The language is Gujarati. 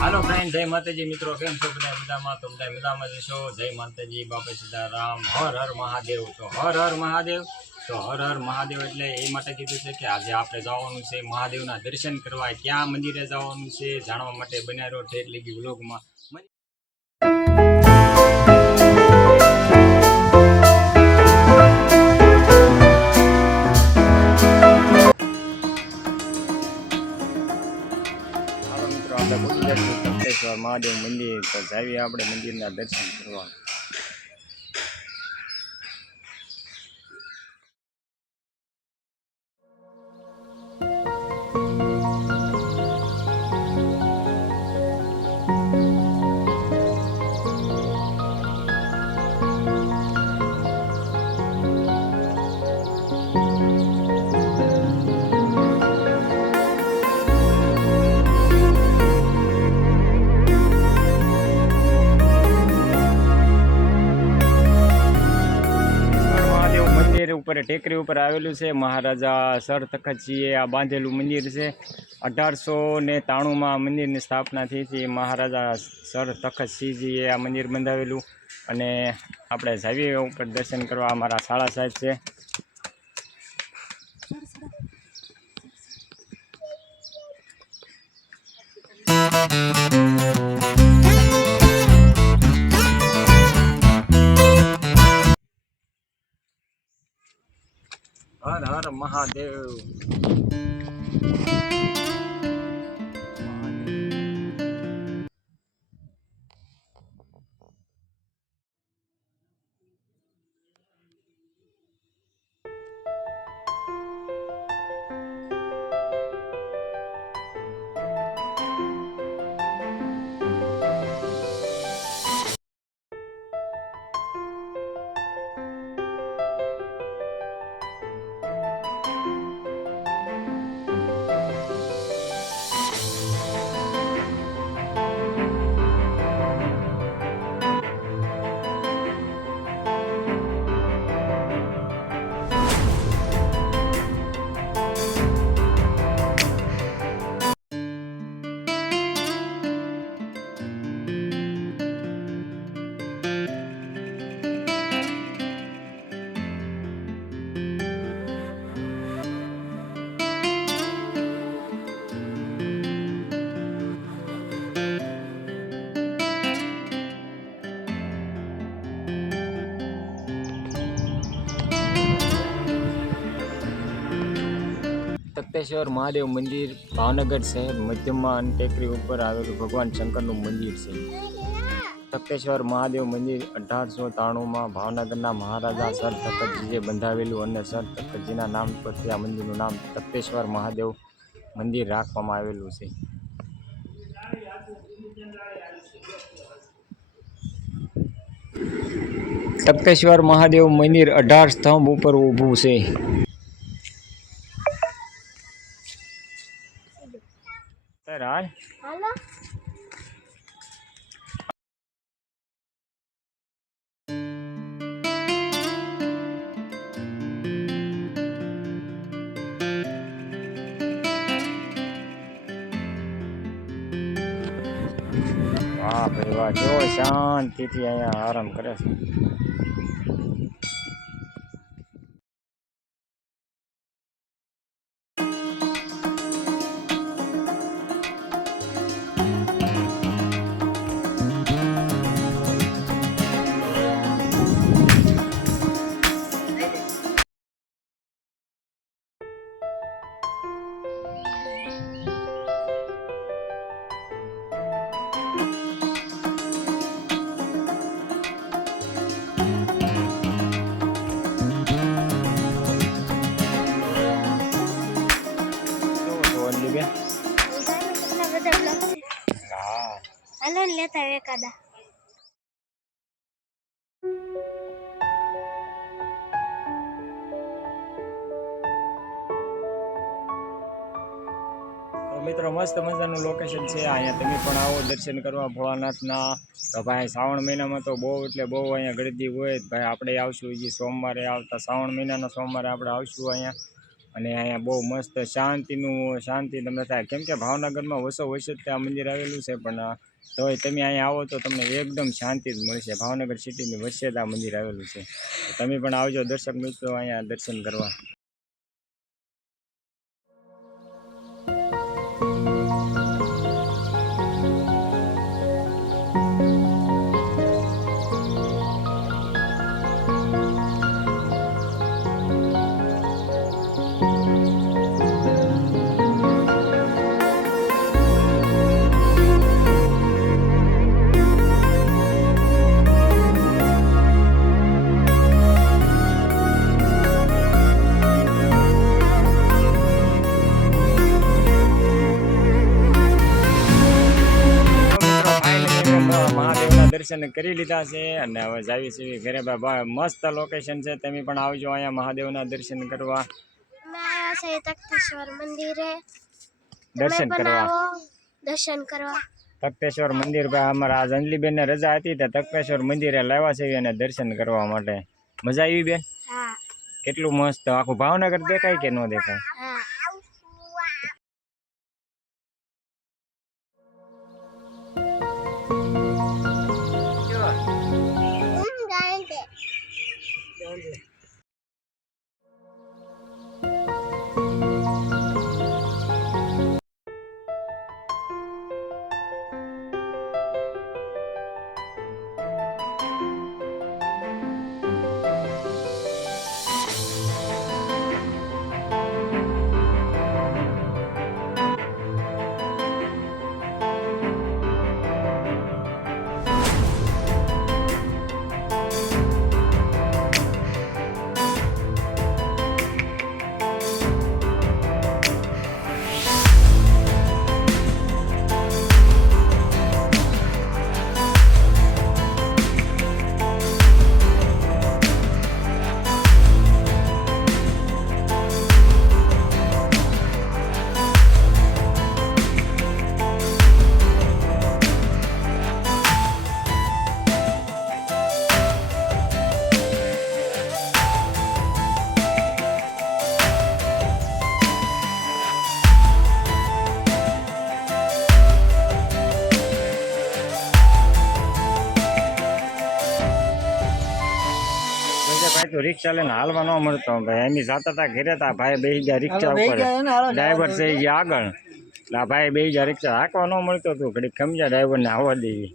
હાલો ફ્રેન્ડ, જય માતાજી મિત્રો, કેમ છો બધા? મજામાં? તો બધા મજામાં જશો. જય માતાજી, બાપા સીતારામ, હર હર મહાદેવ. તો હર હર મહાદેવ. તો હર હર મહાદેવ એટલે એ માટે કીધું છે કે આજે આપણે જવાનું છે મહાદેવના દર્શન કરવા. ક્યાં મંદિરે જવાનું છે જાણવા માટે બન્યા રહો ઠેઠ લગી વ્લોગમાં. આપણે પહોંચી જઈશું તખતેશ્વર મહાદેવ મંદિર. તો જાવીએ આપણે મંદિરના દર્શન કરવા. ઉપર ટેકરી ઉપર આવેલું છે. મહારાજા સર તખતસિંહે આ બાંધેલું મંદિર છે. 1893માં મંદિરની સ્થાપના થઈ હતી. મહારાજા સર તખતસિંહજીએ આ મંદિર બંધાવેલું. અને આપણે જાવીએ ઉપર દર્શન કરવા. અમારા શાળા સાહેબ છે. હર હર મહાદેવ. તખતેશ્વર મહાદેવ મંદિર ભાવનગર શહેર મધ્યમાં ટેકરી ઉપર આવેલું ભગવાન શંકરનું મંદિર છે. તખતેશ્વર મહાદેવ મંદિર 1893માં ભાવનગરના મહારાજા સર તખતજીએ બંધાવેલું અને સર તખતજીના નામ પરથી આ મંદિરનું નામ તખતેશ્વર મહાદેવ મંદિર રાખવામાં આવેલું છે. તખતેશ્વર મહાદેવ મંદિર 18 સ્તંભ ઉપર ઊભું છે. હાલો. વાહ ભાઈ વાહ, જો શાંતિથી અહીંયા આરામ કરે છે. હાલો લેતા એકાદા. મિત્રો મસ્ત મજાનું લોકેશન છે. અહીંયા તમે પણ આવો દર્શન કરવા ભોળાનાથના. તો ભાઈ શ્રાવણ મહિનામાં તો બહુ એટલે બહુ અહીંયા ગળદી હોય. ભાઈ આપણે આવશું જે સોમવારે આવતા શ્રાવણ મહિનાના સોમવારે આપણે આવશું અહીંયા. અને અહીંયા બહુ મસ્ત શાંતિ તમને થાય, કેમ કે ભાવનગરમાં વસો વચ્ચે જ ત્યાં મંદિર આવેલું છે, પણ તોય તમે અહીંયા આવો તો તમને એકદમ શાંતિ જ મળશે. ભાવનગર સિટીની વચ્ચે જ આ મંદિર આવેલું છે. તમે પણ આવજો દર્શક મિત્રો અહીંયા દર્શન કરવા. મહાદેવના દર્શન કરી લીધા છે અને હવે જાવી છીએ ઘરે. મસ્ત લોકેશન છે, તમે પણ આવજો અહીંયા મહાદેવના દર્શન કરવા. તખ્તેશ્વર મંદિરે દર્શન કરવા. તખ્તેશ્વર મંદિર ભાઈ અમારા આજ અંજલીબેન ને રજા હતી તો તખ્તેશ્વર મંદિરે લાવ્યા છે અને દર્શન કરવા માટે. મજા આવી બેન? કેટલું મસ્ત આખું ભાવનગર દેખાય કે ન દેખાય? ભાઈ તો રિક્ષા લઈને હાલવા ન મળતો ભાઈ, એની જાતા હતા ઘેરે તા ભાઈ બેસી ગયા રિક્ષા ઉપર, ડ્રાઈવર છે એ આગળ, ભાઈ બેસી ગયા રિક્ષા હાંકવા ન મળતો તું ઘડીક સમજ્યા ડ્રાઈવરને આવવા દેવી.